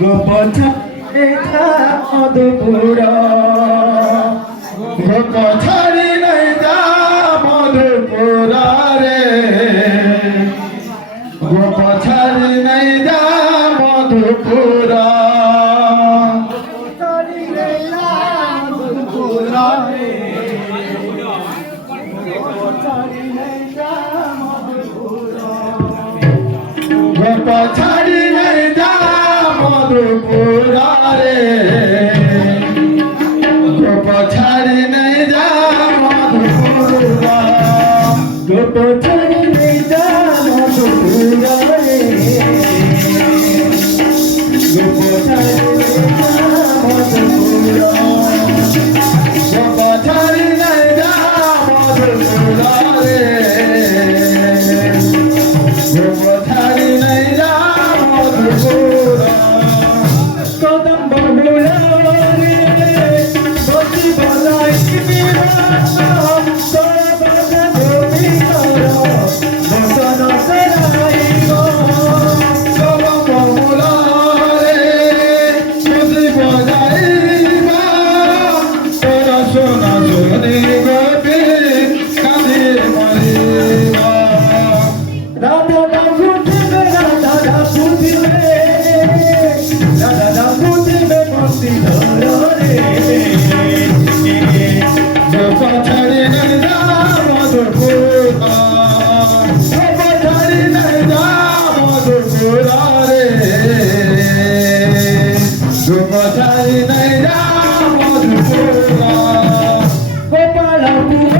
গোপছাড়া মধুপুর গোপছাড়ি নাই যা মধুপুর রে গোপছাড়ি নাই যা মধুপুর গোপছাড়ি নাই যা মধুপুর রে গোপছাড়ি নাই যা মধুপুর গোপছাড়ি নাই যা মধুপুর রে গোপছাড়ি নাই যা মধুপুর গোপছাড়ি নাই যা মধুপুর রে গোপছাড়ি নাই যা মধুপুর কদম্ব মুরারি বসি বলাই বিরাট তোরা বাজা ধরি কর বসন সরাই গো কদম্ব মুরারি বসি বলাই তোরা সোনা সোনি গোপী কাঁদির মরিবা রাধা রাধা রাধা পুতিবে রাধা রাধা পুতিবে মস্তি ধরে গোপছাড়ি নাই যা মধুপুর গোপছাড়ি নাই যা মধুপুর রে গোপছাড়ি নাই যা মধুপুর গোপালপুর